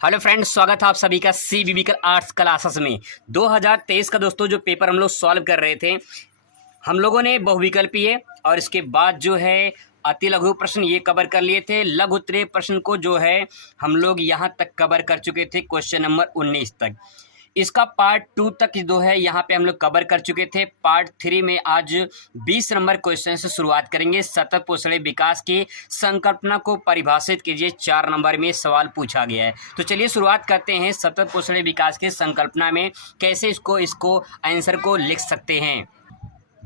Hello friends, स्वागत है आप सभी का सीबीबी का आर्ट्स क्लासेस में। 2023 का दोस्तों जो पेपर हम लोग सॉल्व कर रहे थे, हम लोगों ने बहुविकल्पीय और इसके बाद जो है अति लघु प्रश्न ये कवर कर लिए थे। लघु उत्तरीय प्रश्न को जो है हम लोग यहाँ तक कवर कर चुके थे, क्वेश्चन नंबर 19 तक। इसका पार्ट 2 तक जो है यहाँ पे हम लोग कवर कर चुके थे। पार्ट 3 में आज 20 नंबर क्वेश्चन से शुरुआत करेंगे। सतत पोषणीय विकास की संकल्पना को परिभाषित कीजिए, 4 नंबर में सवाल पूछा गया है। तो चलिए शुरुआत करते हैं। सतत पोषणीय विकास की संकल्पना में कैसे इसको आंसर को लिख सकते हैं।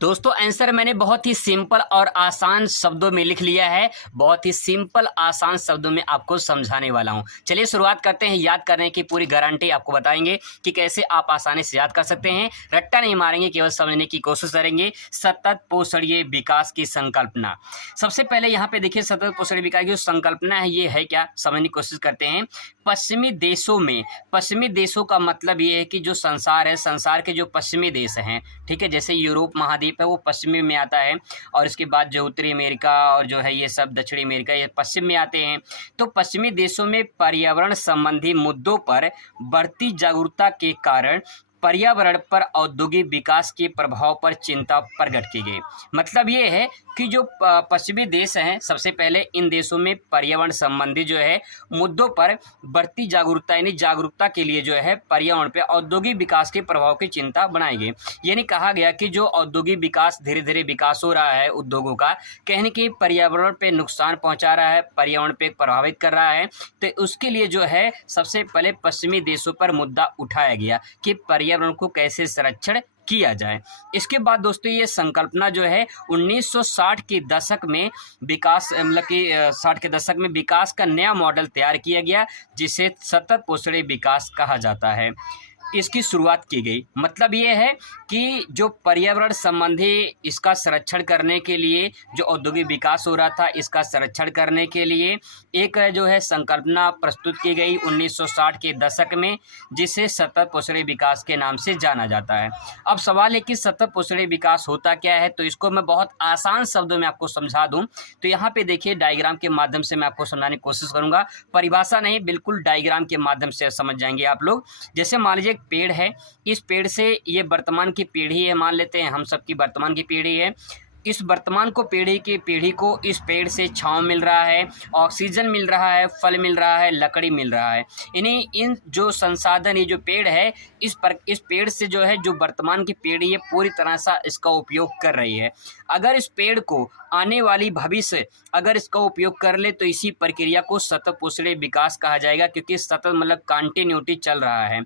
दोस्तों आंसर मैंने बहुत ही सिंपल और आसान शब्दों में लिख लिया है। बहुत ही सिंपल आसान शब्दों में आपको समझाने वाला हूं। चलिए शुरुआत करते हैं। याद करने की पूरी गारंटी आपको बताएंगे कि कैसे आप आसानी से याद कर सकते हैं। रट्टा नहीं मारेंगे, केवल समझने की कोशिश करेंगे। सतत पोषणीय विकास की संकल्पना, सबसे पहले यहाँ पे देखिए सतत पोषणीय विकास की जो संकल्पना है ये है क्या, समझने की कोशिश करते हैं। पश्चिमी देशों में, पश्चिमी देशों का मतलब ये है कि जो संसार है, संसार के जो पश्चिमी देश हैं, ठीक है, जैसे यूरोप महाद्वीप है वो पश्चिमी में आता है, और इसके बाद जो उत्तरी अमेरिका और जो है ये सब दक्षिणी अमेरिका ये पश्चिम में आते हैं। तो पश्चिमी देशों में पर्यावरण संबंधी मुद्दों पर बढ़ती जागरूकता के कारण पर्यावरण पर औद्योगिक विकास के प्रभाव पर चिंता प्रकट की गई। मतलब ये है कि जो पश्चिमी देश हैं, सबसे पहले इन देशों में पर्यावरण संबंधी जो है मुद्दों पर बढ़ती जागरूकता, यानी जागरूकता के लिए जो है पर्यावरण पे औद्योगिक विकास के प्रभाव की चिंता बनाई गई। यानी कहा गया कि जो औद्योगिक विकास धीरे धीरे विकास हो रहा है उद्योगों का, कहीं कि पर्यावरण पे नुकसान पहुंचा रहा है, पर्यावरण पे प्रभावित कर रहा है, तो उसके लिए जो है सबसे पहले पश्चिमी देशों पर मुद्दा उठाया गया कि पर्यावरण को कैसे संरक्षण किया जाए। इसके बाद दोस्तों ये संकल्पना जो है 1960 के दशक में विकास, मतलब कि 60 के दशक में विकास का नया मॉडल तैयार किया गया, जिसे सतत पोषणीय विकास कहा जाता है। इसकी शुरुआत की गई। मतलब ये है कि जो पर्यावरण संबंधी इसका संरक्षण करने के लिए, जो औद्योगिक विकास हो रहा था इसका संरक्षण करने के लिए एक जो है संकल्पना प्रस्तुत की गई 1960 के दशक में, जिसे सतत पोषणीय विकास के नाम से जाना जाता है। अब सवाल है कि सतत पोषणीय विकास होता क्या है, तो इसको मैं बहुत आसान शब्दों में आपको समझा दूं। तो यहाँ पे देखिए डायग्राम के माध्यम से मैं आपको समझाने की कोशिश करूंगा। परिभाषा नहीं, बिल्कुल डायग्राम के माध्यम से समझ जाएंगे आप लोग। जैसे मान लीजिए पेड़ है, इस पेड़ से ये वर्तमान की पीढ़ी है, मान लेते हैं हम सबकी वर्तमान की पीढ़ी है। इस वर्तमान को पीढ़ी को इस पेड़ से छांव मिल रहा है, ऑक्सीजन मिल रहा है, फल मिल रहा है, लकड़ी मिल रहा है। इन्हीं इन जो संसाधन, ये जो पेड़ है, इस पेड़ से जो है जो वर्तमान की पीढ़ी है पूरी तरह से इसका उपयोग कर रही है। अगर इस पेड़ को आने वाली भविष्य अगर इसका उपयोग कर ले तो इसी प्रक्रिया को सतत पोषणीय विकास कहा जाएगा, क्योंकि सतत मतलब कंटिन्यूटी चल रहा है।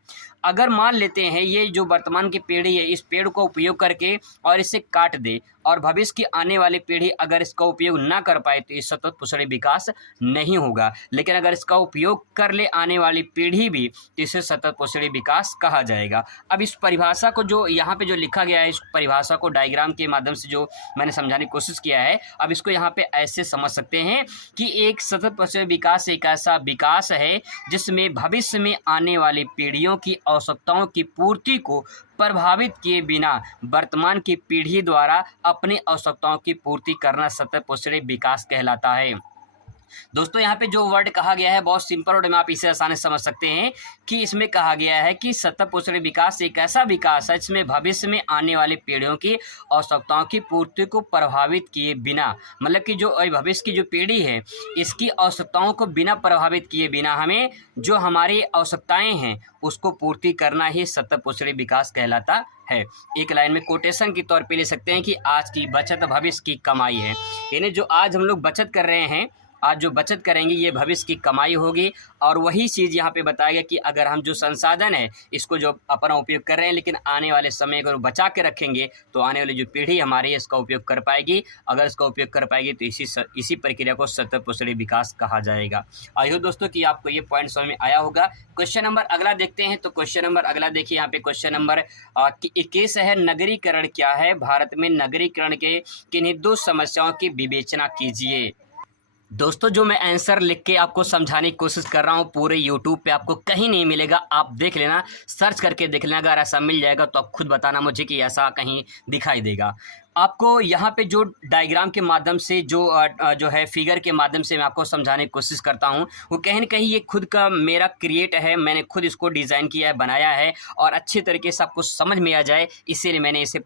अगर मान लेते हैं ये जो वर्तमान की पीढ़ी है इस पेड़ को उपयोग करके और इसे काट दे, और भविष्य की आने वाली पीढ़ी अगर इसका उपयोग ना कर पाए तो इस सतत पोषणीय विकास नहीं होगा। लेकिन अगर इसका उपयोग कर ले आने वाली पीढ़ी भी, तो इसे सतत पोषणीय विकास कहा जाएगा। अब इस परिभाषा को जो यहाँ पे जो लिखा गया है, इस परिभाषा को डायग्राम के माध्यम से जो मैंने समझाने की कोशिश किया है, अब इसको यहाँ पे ऐसे समझ सकते हैं कि एक सतत पोषणीय विकास एक ऐसा विकास है जिसमें भविष्य में आने वाली पीढ़ियों की आवश्यकताओं की पूर्ति को प्रभावित किए बिना वर्तमान की पीढ़ी द्वारा अपनी आवश्यकताओं की पूर्ति करना सतत पोषणीय विकास कहलाता है। दोस्तों यहाँ पे जो वर्ड कहा गया है बहुत सिंपल वर्ड में आप इसे आसानी से समझ सकते हैं कि इसमें कहा गया है कि सतत पोषणीय विकास एक ऐसा विकास है जिसमें भविष्य में आने वाली पीढ़ियों की आवश्यकताओं की पूर्ति को प्रभावित किए बिना, मतलब कि जो भविष्य की जो पीढ़ी है इसकी आवश्यकताओं को बिना प्रभावित किए बिना हमें जो हमारी आवश्यकताएं हैं उसको पूर्ति करना ही सतत पोषणीय विकास कहलाता है। एक लाइन में कोटेशन के तौर पे ले सकते हैं कि आज की बचत भविष्य की कमाई है। यानी जो आज हम लोग बचत कर रहे हैं, आज जो बचत करेंगे ये भविष्य की कमाई होगी। और वही चीज़ यहाँ पे बताया गया कि अगर हम जो संसाधन है इसको जो अपना उपयोग कर रहे हैं, लेकिन आने वाले समय को बचा के रखेंगे तो आने वाली जो पीढ़ी हमारी है इसका उपयोग कर पाएगी। अगर इसका उपयोग कर पाएगी तो इसी प्रक्रिया को सतत पोषणीय विकास कहा जाएगा। आई होप दोस्तों कि आपको ये पॉइंट समझ में आया होगा। क्वेश्चन नंबर अगला देखते हैं। तो क्वेश्चन नंबर अगला देखिए, यहाँ पे क्वेश्चन नंबर 21 है, नगरीकरण क्या है, भारत में नगरीकरण के किन्हीं 2 समस्याओं की विवेचना कीजिए। दोस्तों जो मैं आंसर लिख के आपको समझाने की कोशिश कर रहा हूँ पूरे यूट्यूब पे आपको कहीं नहीं मिलेगा, आप देख लेना, सर्च करके देख लेना। अगर ऐसा मिल जाएगा तो आप खुद बताना मुझे कि ऐसा कहीं दिखाई देगा। आपको यहाँ पे जो डायग्राम के माध्यम से जो है फिगर के माध्यम से मैं आपको समझाने की कोशिश करता हूँ, वो कहीं न कहीं ये खुद का मेरा क्रिएट है, मैंने खुद इसको डिज़ाइन किया है, बनाया है और अच्छे तरीके से आपको समझ में आ जाए, इसीलिए मैंने इसे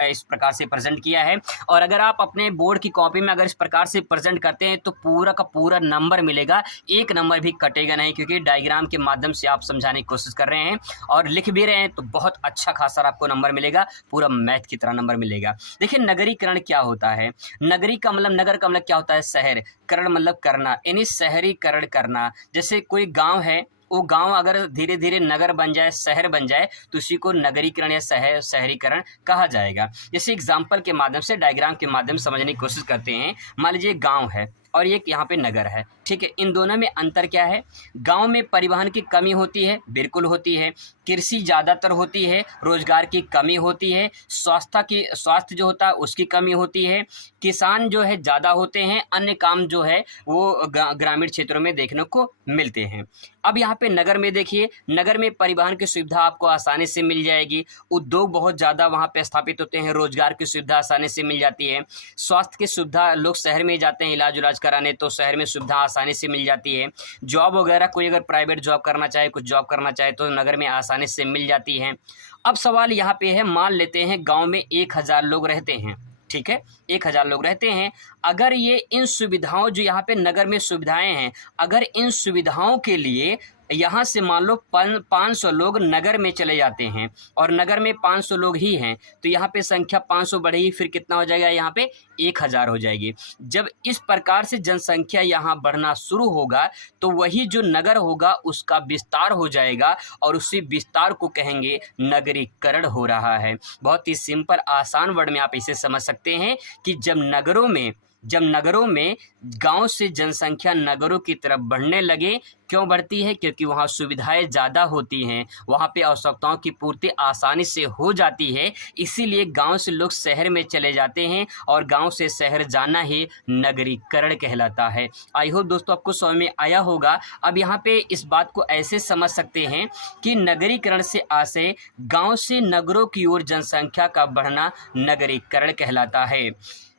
इस प्रकार से प्रेज़ेंट किया है। और अगर आप अपने बोर्ड की कॉपी में अगर इस प्रकार से प्रेज़ेंट करते हैं तो पूरा का पूरा नंबर मिलेगा, एक नंबर भी कटेगा नहीं, क्योंकि डायग्राम के माध्यम से आप समझाने की कोशिश कर रहे हैं और लिख भी रहे हैं तो बहुत अच्छा खासा आपको नंबर मिलेगा, पूरा मैथ की तरह नंबर मिलेगा। देखिए नगरीकरण क्या होता है? नगरी का मतलब, नगर का मतलब क्या होता है? शहर। करण मतलब करना, यानी शहरीकरण करना। जैसे कोई गांव है, वो गांव अगर धीरे धीरे नगर बन जाए, शहर बन जाए, तो उसी को नगरीकरण या शहरीकरण कहा जाएगा। जैसे एग्जाम्पल के माध्यम से, डायग्राम के माध्यम से समझने की कोशिश करते हैं। मान लीजिए गांव है और एक यहाँ पे नगर है, ठीक है। इन दोनों में अंतर क्या है? गांव में परिवहन की कमी होती है, बिल्कुल होती है। कृषि ज़्यादातर होती है, रोजगार की कमी होती है। स्वास्थ्य जो होता है उसकी कमी होती है। किसान जो है ज़्यादा होते हैं। अन्य काम जो है वो ग्रामीण क्षेत्रों में देखने को मिलते हैं। अब यहाँ पे नगर में देखिए, नगर में परिवहन की सुविधा आपको आसानी से मिल जाएगी। उद्योग बहुत ज़्यादा वहाँ पे स्थापित होते हैं, रोजगार की सुविधा आसानी से मिल जाती है। स्वास्थ्य की सुविधा, लोग शहर में जाते हैं इलाज कराने, तो शहर में सुविधा आसानी से मिल जाती है। जॉब वगैरह, कोई अगर प्राइवेट जॉब करना चाहे, कुछ जॉब करना चाहे तो नगर में आसानी से मिल जाती है। अब सवाल यहाँ पे है, मान लेते हैं गांव में 1000 लोग रहते हैं, ठीक है, 1000 लोग रहते हैं। अगर ये इन सुविधाओं, जो यहाँ पे नगर में सुविधाएं हैं, अगर इन सुविधाओं के लिए यहाँ से मान लो 500 लोग नगर में चले जाते हैं और नगर में 500 लोग ही हैं, तो यहाँ पे संख्या 500 बढ़ेगी, फिर कितना हो जाएगा? यहाँ पे 1000 हो जाएगी। जब इस प्रकार से जनसंख्या यहाँ बढ़ना शुरू होगा तो वही जो नगर होगा उसका विस्तार हो जाएगा और उसी विस्तार को कहेंगे नगरीकरण हो रहा है। बहुत ही सिंपल आसान वर्ड में आप इसे समझ सकते हैं कि जब नगरों में गांव से जनसंख्या नगरों की तरफ बढ़ने लगे, क्यों बढ़ती है? क्योंकि वहाँ सुविधाएं ज़्यादा होती हैं, वहाँ पे आवश्यकताओं की पूर्ति आसानी से हो जाती है, इसीलिए गांव से लोग शहर में चले जाते हैं और गांव से शहर जाना ही नगरीकरण कहलाता है। आई होप दोस्तों आपको समझ में आया होगा। अब यहाँ पे इस बात को ऐसे समझ सकते हैं कि नगरीकरण से आशय गाँव से नगरों की ओर जनसंख्या का बढ़ना नगरीकरण कहलाता है।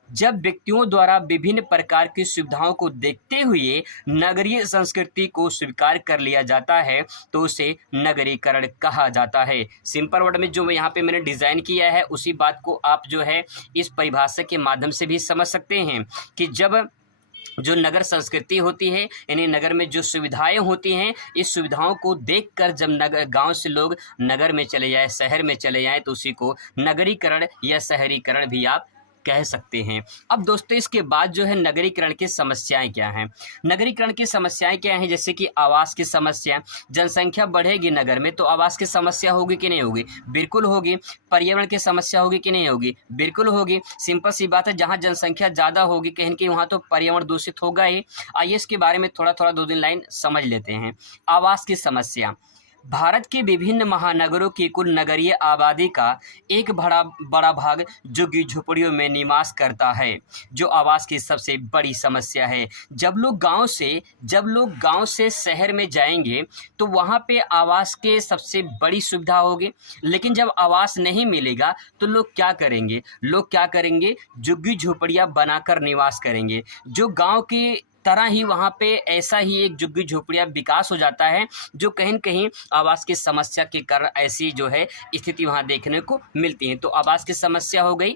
जब व्यक्तियों द्वारा विभिन्न प्रकार की सुविधाओं को देखते हुए नगरीय संस्कृति को स्वीकार कर लिया जाता है तो उसे नगरीकरण कहा जाता है। सिंपल वर्ड में जो यहाँ पे मैंने डिज़ाइन किया है उसी बात को आप जो है इस परिभाषा के माध्यम से भी समझ सकते हैं कि जब जो नगर संस्कृति होती है, यानी नगर में जो सुविधाएं होती हैं, इस सुविधाओं को देखकर जब गांव से लोग नगर में चले जाए, शहर में चले जाएं, तो उसी को नगरीकरण या शहरीकरण भी आप कह सकते हैं। अब दोस्तों इसके बाद जो है नगरीकरण की समस्याएं क्या हैं? नगरीकरण की समस्याएं क्या हैं? जैसे कि आवास की समस्या। जनसंख्या बढ़ेगी नगर में तो आवास की समस्या होगी कि नहीं होगी? बिल्कुल होगी। पर्यावरण की समस्या होगी कि नहीं होगी? बिल्कुल होगी। सिंपल सी बात है, जहाँ जनसंख्या ज़्यादा होगी कहीं कि वहाँ तो पर्यावरण दूषित होगा ही। आइए इसके बारे में थोड़ा 2-3 लाइन समझ लेते हैं। आवास की समस्या। भारत के विभिन्न महानगरों की कुल नगरीय आबादी का एक बड़ा भाग झुग्गी झोपड़ियों में निवास करता है, जो आवास की सबसे बड़ी समस्या है। जब लोग गांव से शहर में जाएंगे तो वहां पे आवास के सबसे बड़ी सुविधा होगी, लेकिन जब आवास नहीं मिलेगा तो लोग क्या करेंगे? झुग्गी झोपड़ियां बनाकर निवास करेंगे। जो गांव की तरह ही वहाँ पे ऐसा ही एक झुग्गी झोपड़ियाँ विकास हो जाता है, जो कहीं न कहीं आवास की समस्या के कारण ऐसी जो है स्थिति वहाँ देखने को मिलती है। तो आवास की समस्या हो गई।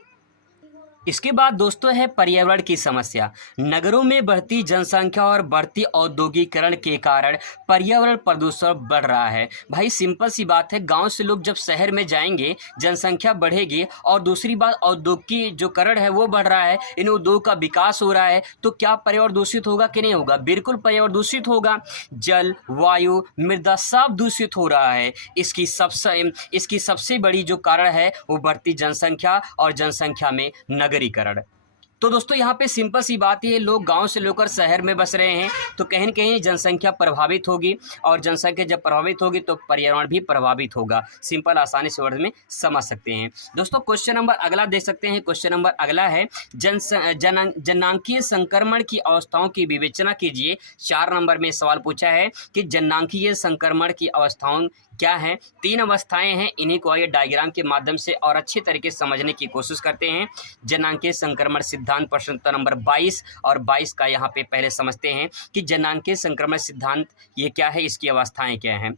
इसके बाद दोस्तों है पर्यावरण की समस्या। नगरों में बढ़ती जनसंख्या और बढ़ती औद्योगिकरण के कारण पर्यावरण प्रदूषण बढ़ रहा है। भाई सिंपल सी बात है, गांव से लोग जब शहर में जाएंगे जनसंख्या बढ़ेगी और दूसरी बात औद्योगिक जो करण है वो बढ़ रहा है, इन उद्योग का विकास हो रहा है, तो क्या पर्यावरण दूषित होगा कि नहीं होगा? बिल्कुल पर्यावरण दूषित होगा। जल, वायु, मृदा सब दूषित हो रहा है। इसकी सबसे बड़ी जो कारण है वो बढ़ती जनसंख्या और जनसंख्या में नगरीकरण। तो दोस्तों यहाँ पे सिंपल सी बात ये, लोग गांव से लेकर शहर में बस रहे हैं, तो कहीं न कहीं जनसंख्या प्रभावित होगी, और जनसंख्या जब प्रभावित होगी तो पर्यावरण भी प्रभावित होगा। सिंपल आसानी से वर्ड में समझ सकते हैं। दोस्तों क्वेश्चन नंबर अगला देख सकते हैं। क्वेश्चन नंबर अगला है जननांकीय संक्रमण की अवस्थाओं की विवेचना कीजिए। 4 नंबर में सवाल पूछा है कि जननांकीय संक्रमण की अवस्थाओं क्या हैं। 3 अवस्थाएं हैं, इन्हीं को आइए डायग्राम के माध्यम से और अच्छे तरीके से समझने की कोशिश करते हैं। जननांकीय संक्रमण सिद्धांत प्रश्न उत्तर नंबर 22 और 22 का यहाँ पे पहले समझते हैं कि जननांकीय संक्रमण सिद्धांत ये क्या है, इसकी अवस्थाएं क्या हैं।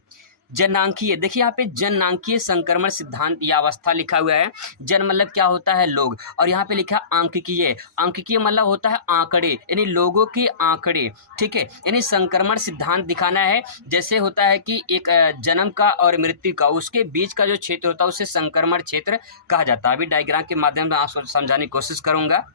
जननांकीय, देखिए यहाँ पे जननांकीय संक्रमण सिद्धांत या अवस्था लिखा हुआ है। जन मतलब क्या होता है, लोग, और यहाँ पे लिखा आंकिकीय। आंकिकीय मतलब होता है आंकड़े, यानी लोगों के आंकड़े, ठीक है। यानी संक्रमण सिद्धांत दिखाना है। जैसे होता है कि एक जन्म का और मृत्यु का, उसके बीच का जो क्षेत्र होता है उसे संक्रमण क्षेत्र कहा जाता है। अभी डायग्राम के माध्यम से आपको समझाने की कोशिश करूंगा।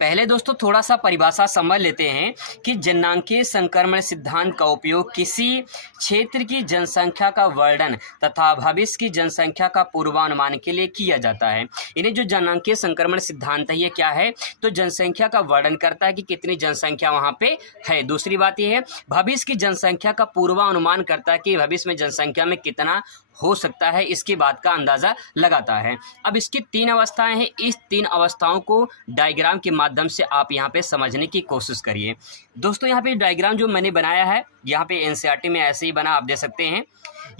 पहले दोस्तों थोड़ा सा परिभाषा समझ लेते हैं कि जननांकीय संक्रमण सिद्धांत का उपयोग किसी क्षेत्र की जनसंख्या का वर्णन तथा भविष्य की जनसंख्या का पूर्वानुमान के लिए किया जाता है। इन्हें जो जननांकीय संक्रमण सिद्धांत है ये क्या है, तो जनसंख्या का वर्णन करता है कि कितनी जनसंख्या वहाँ पे है। दूसरी बात यह है भविष्य की जनसंख्या का पूर्वानुमान करता है कि भविष्य में जनसंख्या में कितना हो सकता है, इसकी बात का अंदाज़ा लगाता है। अब इसकी 3 अवस्थाएं हैं, इस 3 अवस्थाओं को डायग्राम के माध्यम से आप यहाँ पे समझने की कोशिश करिए। दोस्तों यहाँ पे डायग्राम जो मैंने बनाया है, यहाँ पे एनसीईआरटी में ऐसे ही बना, आप देख सकते हैं।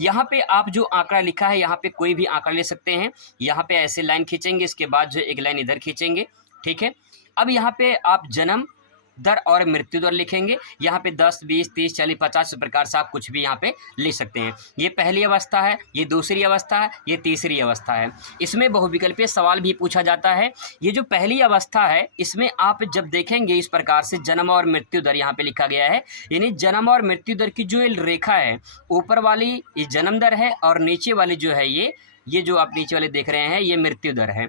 यहाँ पे आप जो आंकड़ा लिखा है, यहाँ पे कोई भी आंकड़ा ले सकते हैं। यहाँ पे ऐसे लाइन खींचेंगे, इसके बाद जो एक लाइन इधर खींचेंगे, ठीक है। अब यहाँ पे आप जन्म दर और मृत्यु दर लिखेंगे। यहाँ पे 10, 20, 30, 40, 50 इस प्रकार से आप कुछ भी यहाँ पे ले सकते हैं। ये पहली अवस्था है, ये दूसरी अवस्था है, ये तीसरी अवस्था है। इसमें बहुविकल्पीय सवाल भी पूछा जाता है। ये जो पहली अवस्था है, इसमें आप जब देखेंगे इस प्रकार से जन्म और मृत्यु दर यहाँ पे लिखा गया है, यानी जन्म और मृत्यु दर की जो रेखा है, ऊपर वाली ये जन्म दर है और नीचे वाली जो है ये जो आप नीचे वाले देख रहे हैं ये मृत्यु दर है।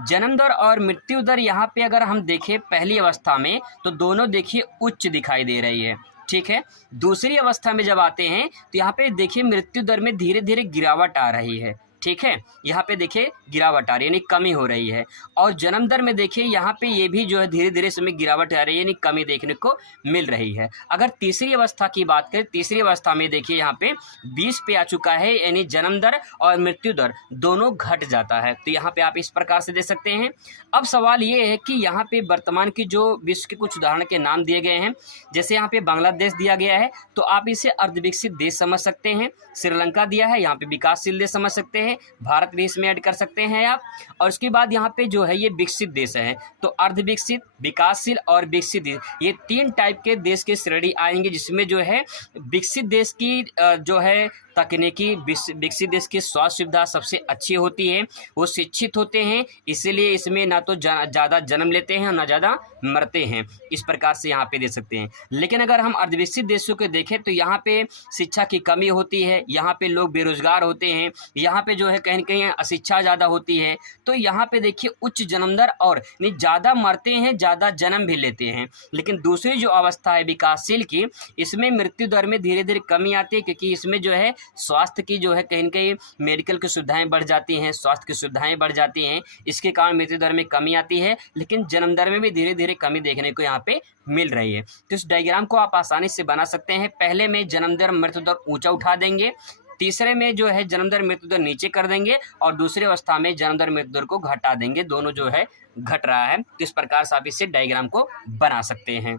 जन्म दर और मृत्यु दर यहाँ पे अगर हम देखें पहली अवस्था में तो दोनों देखिए उच्च दिखाई दे रही है, ठीक है। दूसरी अवस्था में जब आते हैं तो यहाँ पे देखिए मृत्यु दर में धीरे धीरे गिरावट आ रही है, ठीक है। यहाँ पे देखिए गिरावट आ रही है, यानी कमी हो रही है। और जन्म दर में देखिए यहाँ पे ये भी जो है धीरे धीरे इसमें गिरावट आ रही है, यानी कमी देखने को मिल रही है। अगर तीसरी अवस्था की बात करें, तीसरी अवस्था में देखिए यहाँ पे 20 पे आ चुका है, यानी जन्म दर और मृत्यु दर दोनों घट जाता है। तो यहाँ पे आप इस प्रकार से दे सकते हैं। अब सवाल ये है कि यहाँ पे वर्तमान की जो विश्व के कुछ उदाहरण के नाम दिए गए हैं, जैसे यहाँ पे बांग्लादेश दिया गया है तो आप इसे अर्धविकसित देश समझ सकते हैं। श्रीलंका दिया है, यहाँ पे विकासशील देश समझ सकते हैं। भारत भी इसमें ऐड कर सकते हैं आप। और उसके बाद यहाँ पे जो है ये विकसित देश है, तो अर्धविकसित, विकासशील और विकसित देश, ये 3 टाइप के देश के श्रेणी आएंगे, जिसमें जो है विकसित देश की जो है तकनीकी, विकसित देश की स्वास्थ्य सुविधा सबसे अच्छी होती है, वो शिक्षित होते हैं, इसीलिए इसमें ना तो ज़्यादा जन्म लेते हैं और ना ज़्यादा मरते हैं। इस प्रकार से यहाँ पे दे सकते हैं। लेकिन अगर हम अर्धविकसित देशों के देखें तो यहाँ पे शिक्षा की कमी होती है, यहाँ पे लोग बेरोजगार होते हैं, यहाँ पे जो है कहीं कहीं अशिक्षा ज़्यादा होती है। तो यहाँ पे देखिए उच्च जन्म दर और ज़्यादा मरते हैं, ज़्यादा जन्म भी लेते हैं। लेकिन दूसरी जो अवस्था है विकासशील की, इसमें मृत्यु दर में धीरे धीरे कमी आती है, क्योंकि इसमें जो है स्वास्थ्य की जो है कहीं न कहीं मेडिकल की सुविधाएं बढ़ जाती हैं, स्वास्थ्य की सुविधाएं बढ़ जाती हैं, इसके कारण मृत्यु दर में कमी आती है। लेकिन जन्म दर में भी धीरे धीरे कमी देखने को यहाँ पे मिल रही है। तो इस डायग्राम को आप आसानी से बना सकते हैं। पहले में जन्म दर मृत्यु दर ऊंचा उठा देंगे, तीसरे में जो है जन्म दर मृत्यु दर नीचे कर देंगे, और दूसरी अवस्था में जन्म दर मृत्यु दर को घटा देंगे। दोनों जो है घट रहा है, तो इस प्रकार से आप इससे डायग्राम को बना सकते हैं।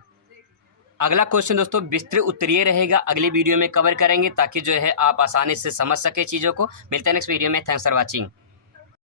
अगला क्वेश्चन दोस्तों विस्तृत उत्तरीय रहेगा, अगली वीडियो में कवर करेंगे ताकि जो है आप आसानी से समझ सके चीज़ों को। मिलते हैं नेक्स्ट वीडियो में। Thanks for watching.